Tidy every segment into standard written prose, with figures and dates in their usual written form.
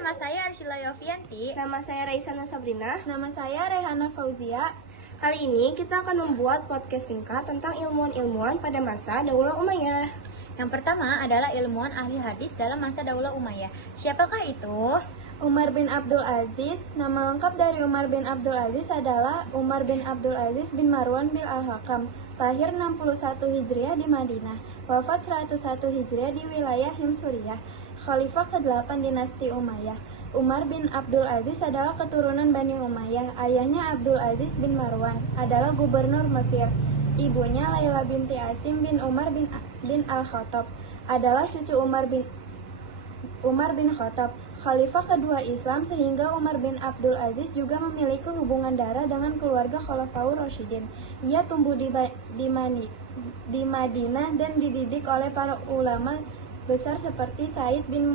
nama saya Arshila Yofianti. Nama saya Raisana Sabrina. Nama saya Rehana Fauzia. Kali ini kita akan membuat podcast singkat tentang ilmuwan-ilmuwan pada masa Daulah Umayyah. Yang pertama adalah ilmuwan ahli hadis dalam masa Daulah Umayyah. Siapakah itu? Umar bin Abdul Aziz. Nama lengkap dari Umar bin Abdul Aziz adalah Umar bin Abdul Aziz bin Marwan bin Al-Hakam. Lahir 61 Hijriah di Madinah. Wafat 101 Hijriah di wilayah Himsuriah. Khalifah ke-8 dinasti Umayyah. Umar bin Abdul Aziz adalah keturunan Bani Umayyah. Ayahnya Abdul Aziz bin Marwan adalah gubernur Mesir. Ibunya Laila binti Asim bin Umar bin Al-Khattab adalah cucu Umar bin Khattab, khalifah kedua Islam, sehingga Umar bin Abdul Aziz juga memiliki hubungan darah dengan keluarga Khulafaur Rasyidin. Ia tumbuh di Madinah dan dididik oleh para ulama besar seperti Said bin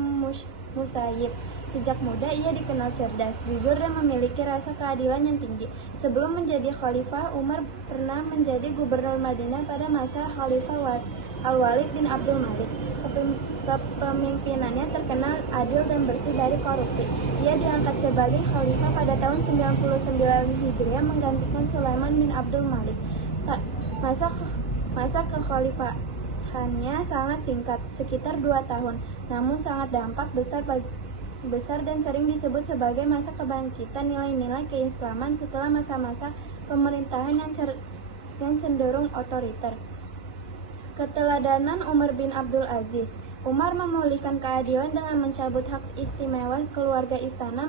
Musayyib. Sejak muda ia dikenal cerdas, jujur, dan memiliki rasa keadilan yang tinggi. Sebelum menjadi khalifah, Umar pernah menjadi gubernur Madinah pada masa Khalifah Al-Walid bin Abdul Malik. Kepemimpinannya terkenal adil dan bersih dari korupsi. Ia diangkat sebagai khalifah pada tahun 99 Hijriah menggantikan Sulaiman bin Abdul Malik. Masa kekhalifahannya sangat singkat, sekitar 2 tahun, namun sangat dampak besar dan sering disebut sebagai masa kebangkitan nilai-nilai keislaman setelah masa-masa pemerintahan yang cenderung otoriter. Keteladanan Umar bin Abdul Aziz. Umar memulihkan keadilan dengan mencabut hak istimewa keluarga istana,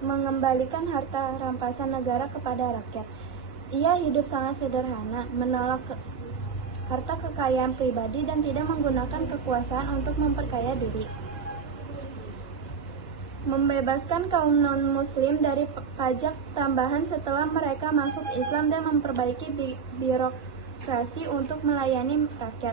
mengembalikan harta rampasan negara kepada rakyat. Ia hidup sangat sederhana, menolak harta kekayaan pribadi, dan tidak menggunakan kekuasaan untuk memperkaya diri. Membebaskan kaum non-muslim dari pajak tambahan setelah mereka masuk Islam, dan memperbaiki birokrasi untuk melayani rakyat.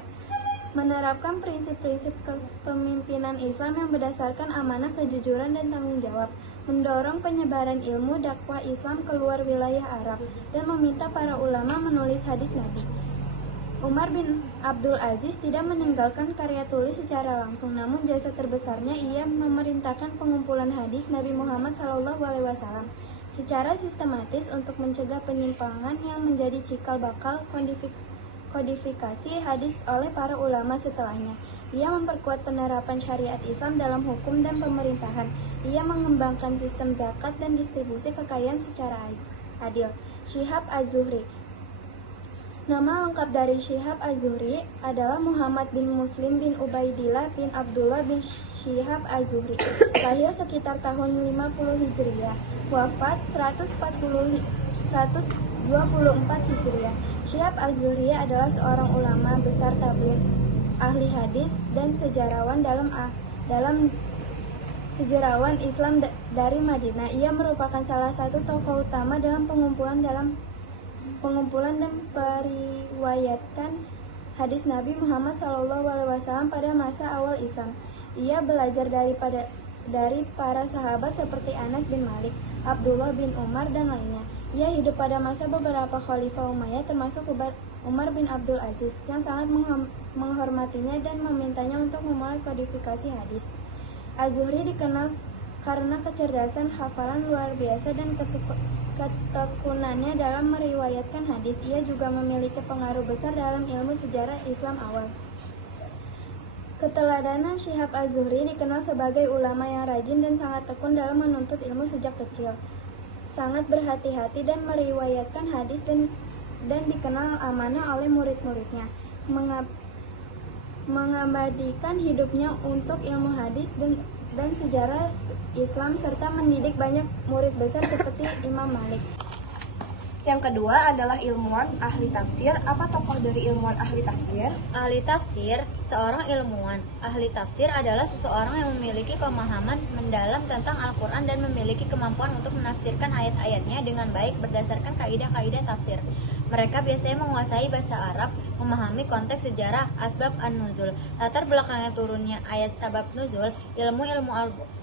Menerapkan prinsip-prinsip kepemimpinan Islam yang berdasarkan amanah, kejujuran, dan tanggung jawab. Mendorong penyebaran ilmu dakwah Islam keluar wilayah Arab, dan meminta para ulama menulis hadis Nabi. Umar bin Abdul Aziz tidak meninggalkan karya tulis secara langsung, namun jasa terbesarnya ia memerintahkan pengumpulan hadis Nabi Muhammad SAW secara sistematis untuk mencegah penyimpangan yang menjadi cikal bakal kodifikasi hadis oleh para ulama setelahnya. Ia memperkuat penerapan syariat Islam dalam hukum dan pemerintahan. Ia mengembangkan sistem zakat dan distribusi kekayaan secara adil. Syihab Az-Zuhri. Nama lengkap dari Syihab Az-Zuhri adalah Muhammad bin Muslim bin Ubaidillah bin Abdullah bin Syihab Az-Zuhri. Lahir sekitar tahun 50 Hijriah. Wafat 124 Hijriah. Syihab Az-Zuhri adalah seorang ulama besar tabligh, ahli hadis, dan sejarawan sejarawan Islam dari Madinah. Ia merupakan salah satu tokoh utama dalam pengumpulan dan periwayatkan hadis Nabi Muhammad SAW pada masa awal Islam. Ia belajar dari para sahabat seperti Anas bin Malik, Abdullah bin Umar, dan lainnya. Ia hidup pada masa beberapa khalifah Umayyah, termasuk Umar bin Abdul Aziz, yang sangat menghormatinya dan memintanya untuk memulai kodifikasi hadis. Az-Zuhri dikenal karena kecerdasan, hafalan luar biasa, dan ketekunannya dalam meriwayatkan hadis. Ia juga memiliki pengaruh besar dalam ilmu sejarah Islam awal. Keteladanan Syihab Az-Zuhri dikenal sebagai ulama yang rajin dan sangat tekun dalam menuntut ilmu sejak kecil. Sangat berhati-hati dan meriwayatkan hadis dan dikenal amanah oleh murid-muridnya. Mengabadikan hidupnya untuk ilmu hadis dan sejarah Islam, serta mendidik banyak murid besar seperti Imam Malik. Yang kedua adalah ilmuwan ahli tafsir. Apa tokoh dari ilmuwan ahli tafsir? Ahli tafsir, seorang ilmuwan. Ahli tafsir adalah seseorang yang memiliki pemahaman mendalam tentang Al-Quran dan memiliki kemampuan untuk menafsirkan ayat-ayatnya dengan baik berdasarkan kaidah-kaidah tafsir. Mereka biasanya menguasai bahasa Arab, memahami konteks sejarah, asbab an-nuzul, latar belakangnya turunnya ayat sabab nuzul, ilmu-ilmu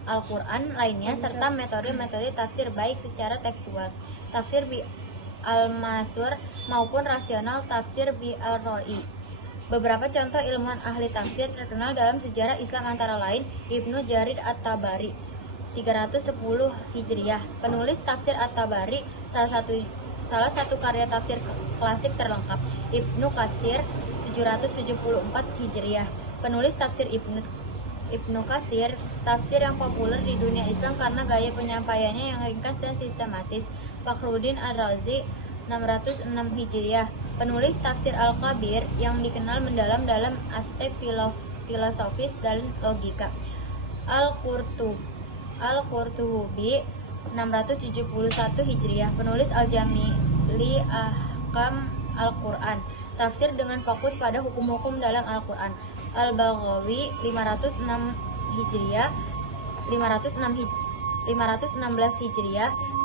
Al-Quran lainnya, serta metode-metode tafsir baik secara tekstual, tafsir bi al-masur maupun rasional, tafsir bi al-ra'i. Beberapa contoh ilmuwan ahli tafsir terkenal dalam sejarah Islam antara lain Ibnu Jarir At-Tabari, 310 Hijriah. Penulis tafsir At-Tabari, salah satu karya tafsir klasik terlengkap. Ibnu Katsir 774 Hijriah. Penulis tafsir Ibnu Katsir, tafsir yang populer di dunia Islam karena gaya penyampaiannya yang ringkas dan sistematis. Fakhruddin Ar-Razi 606 Hijriah. Penulis tafsir Al-Kabir yang dikenal mendalam dalam aspek filosofis dan logika. Al-Qurtubi 671 Hijriah. Penulis Al-Jami' li Ahkam Al-Quran, tafsir dengan fokus pada hukum-hukum dalam Al-Quran. Al-Baghawi 516 Hijriah.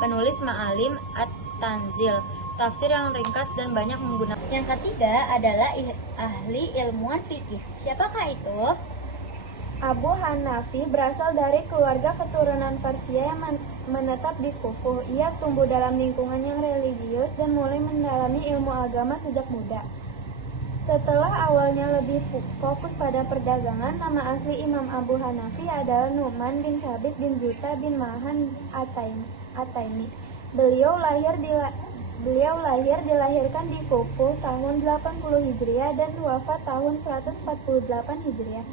Penulis Ma'alim At-Tanzil, tafsir yang ringkas dan banyak menggunakan. Yang ketiga adalah ahli ilmuwan fikih. Siapakah itu? Abu Hanafi berasal dari keluarga keturunan Persia yang menetap di Kufah. Ia tumbuh dalam lingkungan yang religius dan mulai mendalami ilmu agama sejak muda. Setelah awalnya lebih fokus pada perdagangan, nama asli Imam Abu Hanafi adalah Nu'man bin Sabit bin Zuta bin Mahan At-Taimi. Beliau dilahirkan di Kufah tahun 80 Hijriah dan wafat tahun 148 Hijriah.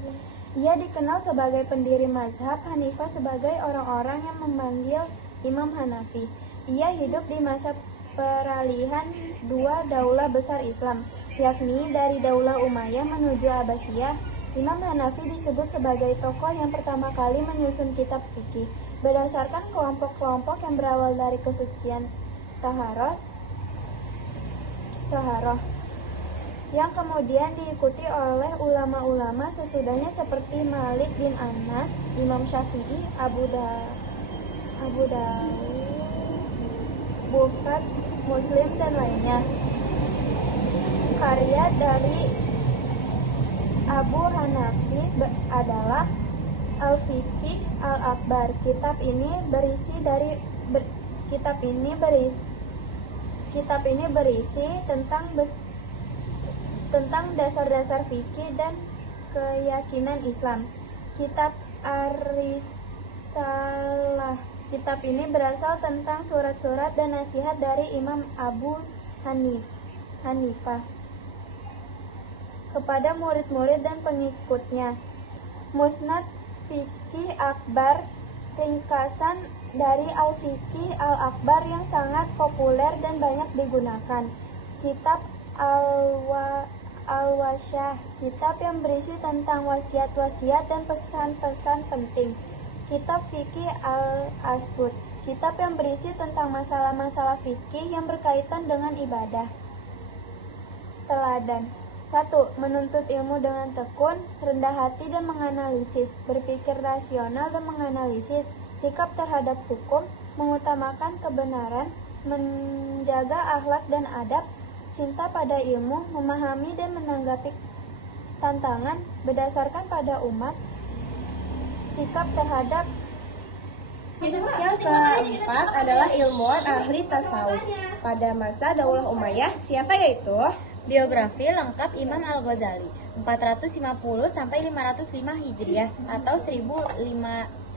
Ia dikenal sebagai pendiri mazhab Hanifah sebagai orang-orang yang memanggil Imam Hanafi. Ia hidup di masa peralihan dua daulah besar Islam, yakni dari Daulah Umayyah menuju Abbasiyah. Imam Hanafi disebut sebagai tokoh yang pertama kali menyusun kitab fikih berdasarkan kelompok-kelompok yang berawal dari kesucian taharah yang kemudian diikuti oleh ulama-ulama sesudahnya seperti Malik bin Anas, Imam Syafi'i, Abu Dawud, Bukhari, Muslim, dan lainnya. Karya dari Abu Hanafi adalah Al-Fiqh Al-Akbar. Kitab ini berisi tentang dasar-dasar fikih dan keyakinan Islam. Kitab Ar-Risalah. Kitab ini berasal tentang surat-surat dan nasihat dari Imam Abu Hanifah kepada murid-murid dan pengikutnya. Musnad Fiqih Akbar, ringkasan dari Al-Fiqh Al-Akbar yang sangat populer dan banyak digunakan. Kitab Al-Wasyah, kitab yang berisi tentang wasiat-wasiat dan pesan-pesan penting. Kitab Fikih Al-Asbud, kitab yang berisi tentang masalah-masalah fikih yang berkaitan dengan ibadah. Teladan. 1. Menuntut ilmu dengan tekun, rendah hati dan menganalisis, berpikir rasional dan menganalisis, sikap terhadap hukum, mengutamakan kebenaran, menjaga akhlak dan adab, cinta pada ilmu, memahami dan menanggapi tantangan berdasarkan pada umat, sikap terhadap. Yang keempat adalah ilmuwan ahli tasawuf. Pada masa Daulah Umayyah, siapa yaitu? Biografi lengkap Imam Al-Ghazali 450 sampai 505 Hijriah atau 1558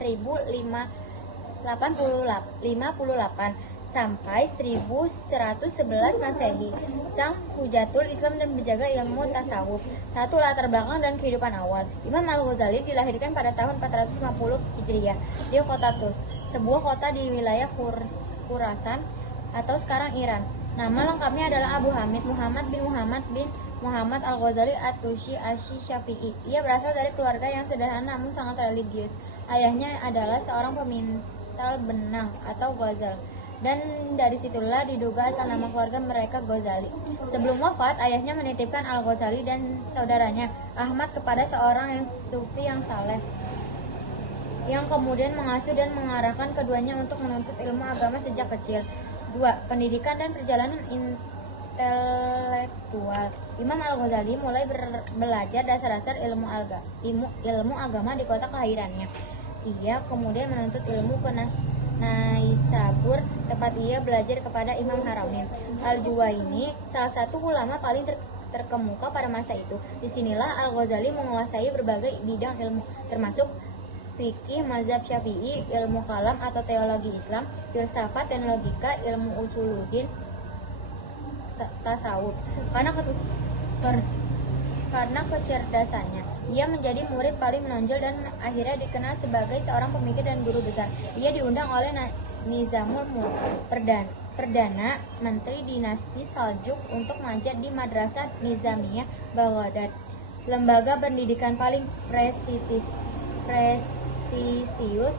sampai 1111 Masehi. Sang Hujatul Islam dan penjaga ilmu tasawuf. 1. Latar belakang dan kehidupan awal. Imam Al-Ghazali dilahirkan pada tahun 450 Hijriah di kota Tus, sebuah kota di wilayah Khurasan atau sekarang Iran. Nama lengkapnya adalah Abu Hamid Muhammad bin Muhammad Al-Ghazali At-Tushi Asy-Syafi'i. Ia berasal dari keluarga yang sederhana namun sangat religius. Ayahnya adalah seorang pemintal benang atau ghazal, dan dari situlah diduga asal nama keluarga mereka Ghazali. Sebelum wafat, ayahnya menitipkan Al-Ghazali dan saudaranya Ahmad kepada seorang yang sufi yang saleh, yang kemudian mengasuh dan mengarahkan keduanya untuk menuntut ilmu agama sejak kecil. 2. Pendidikan dan perjalanan intelektual. Imam Al-Ghazali mulai belajar dasar-dasar ilmu agama di kota kelahirannya. Ia kemudian menuntut ilmu ke Naisabur, tempat ia belajar kepada Imam Haramain Al-Juwaini, salah satu ulama paling terkemuka pada masa itu. Disinilah Al-Ghazali menguasai berbagai bidang ilmu, termasuk fikih mazhab Syafi'i, ilmu kalam atau teologi Islam, filsafat dan logika, ilmu usuluddin, tasawuf. Karena kecerdasannya, ia menjadi murid paling menonjol dan akhirnya dikenal sebagai seorang pemikir dan guru besar. Ia diundang oleh Nizamul Mulk, Perdana Menteri dinasti Saljuk, untuk mengajar di Madrasah Nizamiyah Baghdad, lembaga pendidikan paling prestisius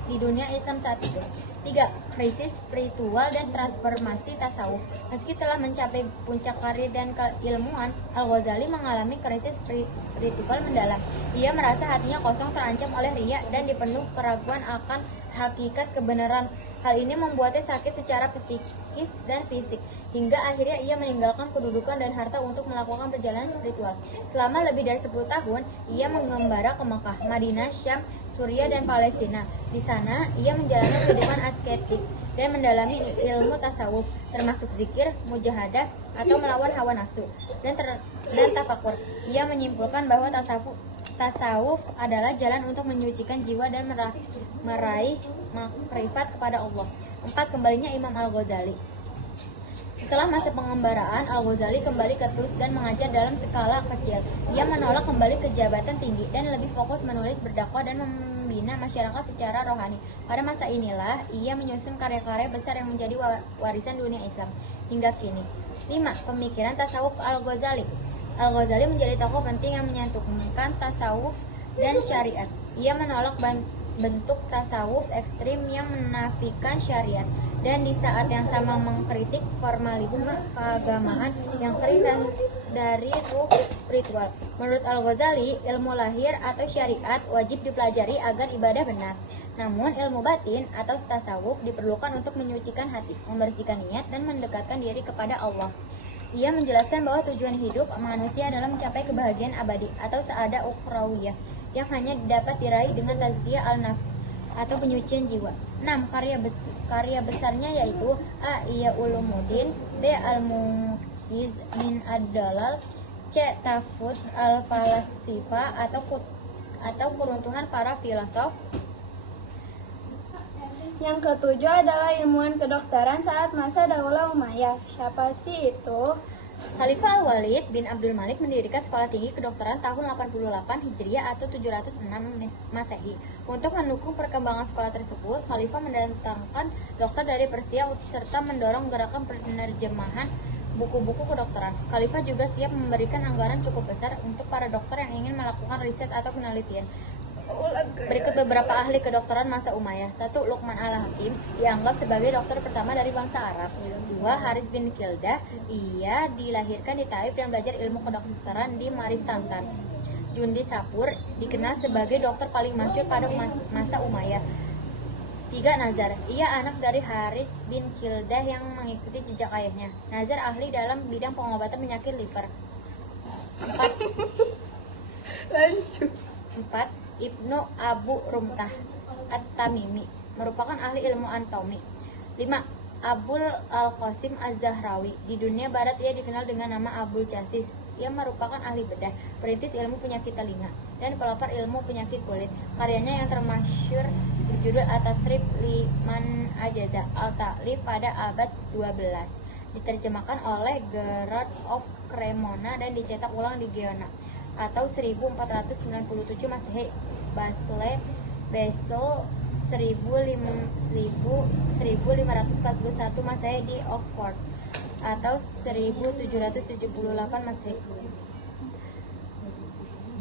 di dunia Islam saat itu. 3. Krisis spiritual dan transformasi tasawuf. Meski telah mencapai puncak karir dan keilmuan, Al-Ghazali mengalami krisis spiritual mendalam. Ia merasa hatinya kosong, terancam oleh riya dan dipenuhi keraguan akan hakikat kebenaran. Hal ini membuatnya sakit secara psikis dan fisik, hingga akhirnya ia meninggalkan kedudukan dan harta untuk melakukan perjalanan spiritual. Selama lebih dari 10 tahun, ia mengembara ke Mekah, Madinah, Syam, Suriah, dan Palestina. Di sana, ia menjalani kehidupan asketik dan mendalami ilmu tasawuf, termasuk zikir, mujahadah, atau melawan hawa nafsu, dan tafakur. Ia menyimpulkan bahwa tasawuf adalah jalan untuk menyucikan jiwa dan meraih makrifat kepada Allah. 4. Kembalinya Imam Al-Ghazali. Setelah masa pengembaraan, Al-Ghazali kembali ke Tus dan mengajar dalam skala kecil. Ia menolak kembali ke jabatan tinggi dan lebih fokus menulis, berdakwah, dan membina masyarakat secara rohani. Pada masa inilah ia menyusun karya-karya besar yang menjadi warisan dunia Islam hingga kini. 5. Pemikiran tasawuf Al-Ghazali. Al-Ghazali menjadi tokoh penting yang menyatukan tasawuf dan syariat. Ia menolak bentuk tasawuf ekstrim yang menafikan syariat, dan di saat yang sama mengkritik formalisme keagamaan yang kering dan dari ruh spiritual. Menurut Al-Ghazali, ilmu lahir atau syariat wajib dipelajari agar ibadah benar. Namun ilmu batin atau tasawuf diperlukan untuk menyucikan hati, membersihkan niat, dan mendekatkan diri kepada Allah. Ia menjelaskan bahwa tujuan hidup manusia adalah mencapai kebahagiaan abadi atau sa'adah ukhrawiyah yang hanya dapat diraih dengan tazkiyah al-nafs atau penyucian jiwa. 6. Karya besarnya yaitu A. Ihya Ulumuddin, B. Al-Muqiz min ad-Dalal, C. Tafut al-Falasifa atau keruntuhan para filosof. Yang ketujuh adalah ilmuwan kedokteran saat masa Daulah Umayyah. Siapa sih itu? Khalifah Al-Walid bin Abdul Malik mendirikan sekolah tinggi kedokteran tahun 88 Hijriah atau 706 Masehi. Untuk mendukung perkembangan sekolah tersebut, Khalifah mendatangkan dokter dari Persia serta mendorong gerakan penerjemahan buku-buku kedokteran. Khalifah juga siap memberikan anggaran cukup besar untuk para dokter yang ingin melakukan riset atau penelitian. Berikut beberapa ahli kedokteran masa Umayyah. 1. Luqman al-Hakim, dianggap sebagai dokter pertama dari bangsa Arab. 2. Haris bin Kildah, ia dilahirkan di Taif dan belajar ilmu kedokteran di Maristantan. Jundi Sapur, dikenal sebagai dokter paling masyhur pada masa Umayyah. 3. Nazar, ia anak dari Haris bin Kildah yang mengikuti jejak ayahnya. Nazar ahli dalam bidang pengobatan penyakit liver. 4. Ibnu Abu Rumtah At-Tamimi, merupakan ahli ilmu anatomi. 5. Abul Al-Qasim Az-Zahrawi, di dunia barat ia dikenal dengan nama Abul Jasis. Ia merupakan ahli bedah, perintis ilmu penyakit telinga, dan pelopor ilmu penyakit kulit. Karyanya yang termasyhur berjudul At-Tasrif Liman Ajaza Al-Ta'lif pada abad 12, diterjemahkan oleh Gerard of Cremona dan dicetak ulang di Genoa atau 1497 Masehi. Basel 1541 Masehi di Oxford atau 1778 Masehi.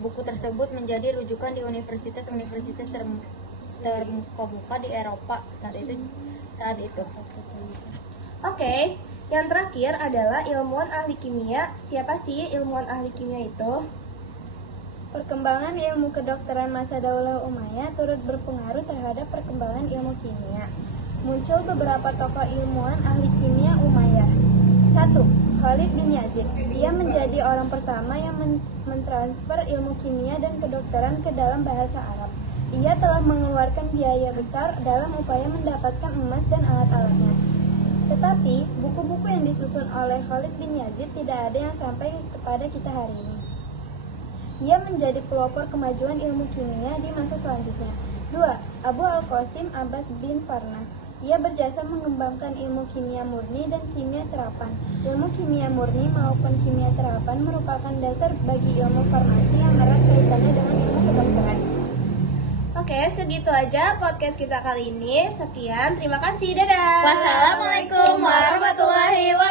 Buku tersebut menjadi rujukan di universitas-universitas terkemuka di Eropa saat itu. Oke, yang terakhir adalah ilmuwan ahli kimia. Siapa sih ilmuwan ahli kimia itu? Perkembangan ilmu kedokteran masa Daulah Umayyah turut berpengaruh terhadap perkembangan ilmu kimia. Muncul beberapa tokoh ilmuwan ahli kimia Umayyah. 1. Khalid bin Yazid. Ia menjadi orang pertama yang mentransfer ilmu kimia dan kedokteran ke dalam bahasa Arab. Ia telah mengeluarkan biaya besar dalam upaya mendapatkan emas dan alat-alatnya. Tetapi, buku-buku yang disusun oleh Khalid bin Yazid tidak ada yang sampai kepada kita hari ini. Ia menjadi pelopor kemajuan ilmu kimia di masa selanjutnya. 2. Abu Al-Qasim Abbas bin Farnas. Ia berjasa mengembangkan ilmu kimia murni dan kimia terapan. Ilmu kimia murni maupun kimia terapan merupakan dasar bagi ilmu farmasi yang erat kaitannya dengan ilmu kedokteran. Oke, segitu aja podcast kita kali ini. Sekian, terima kasih, dadah. Wassalamualaikum warahmatullahi wabarakatuh.